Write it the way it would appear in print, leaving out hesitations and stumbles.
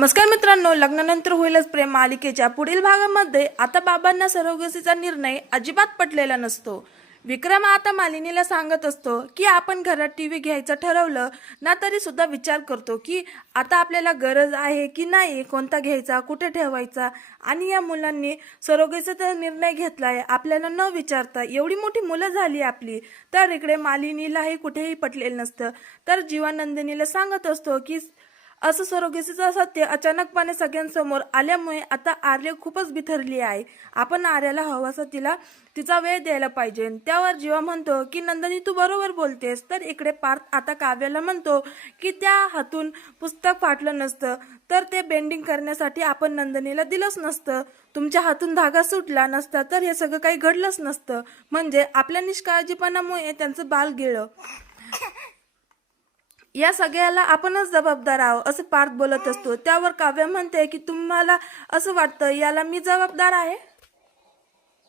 नमस्कार मित्रांनो, लग्नानंतर होईलच प्रेम मालिकेच्या पुढील भागामध्ये आता बाबांना सरोगसीचा निर्णय अजिबात पटलेला नसतो. विक्रम आता मालिनीला सांगत असतो की आपण घरात टीव्ही घ्यायचं ठरवलं ना तरी सुद्धा विचार करतो की आता आपल्याला गरज आहे की नाही, कोणता घ्यायचा, कुठे ठेवायचा. आणि या मुलांनी सरोगसीचा निर्णय घेतलाय आपल्याला न विचारता. एवढी मोठी मुलं झाली आपली, तर इकडे मालिनीलाही कुठेही पटलेलं नसतं. तर जीवानंदिनीला सांगत असतो की असं सरोगसीचं सत्य अचानकपणे सगळ्यांसमोर आल्यामुळे आता आर्य खूपच बिथरली आहे. आपण आर्याला हवासा तिचा वेळ द्यायला पाहिजे. त्यावर जीवा म्हणतो की नंदिनी तू बरोबर बोलतेस. तर इकडे पार्थ आता काव्याला म्हणतो की त्या हातून पुस्तक फाटलं नसतं तर ते बेंडिंग करण्यासाठी आपण नंदिनीला दिलंच नसतं. तुमच्या हातून धागा सुटला नसता तर हे सगळं काही घडलंच नसतं. म्हणजे आपल्या निष्काळजीपणामुळे त्यांचं बाल गेलं. या सगळ्याला आपणच जबाबदार आहोत असं पार्थ बोलत असतो. त्यावर काव्य म्हणते की तुम्हाला असं वाटतं याला मी जबाबदार आहे.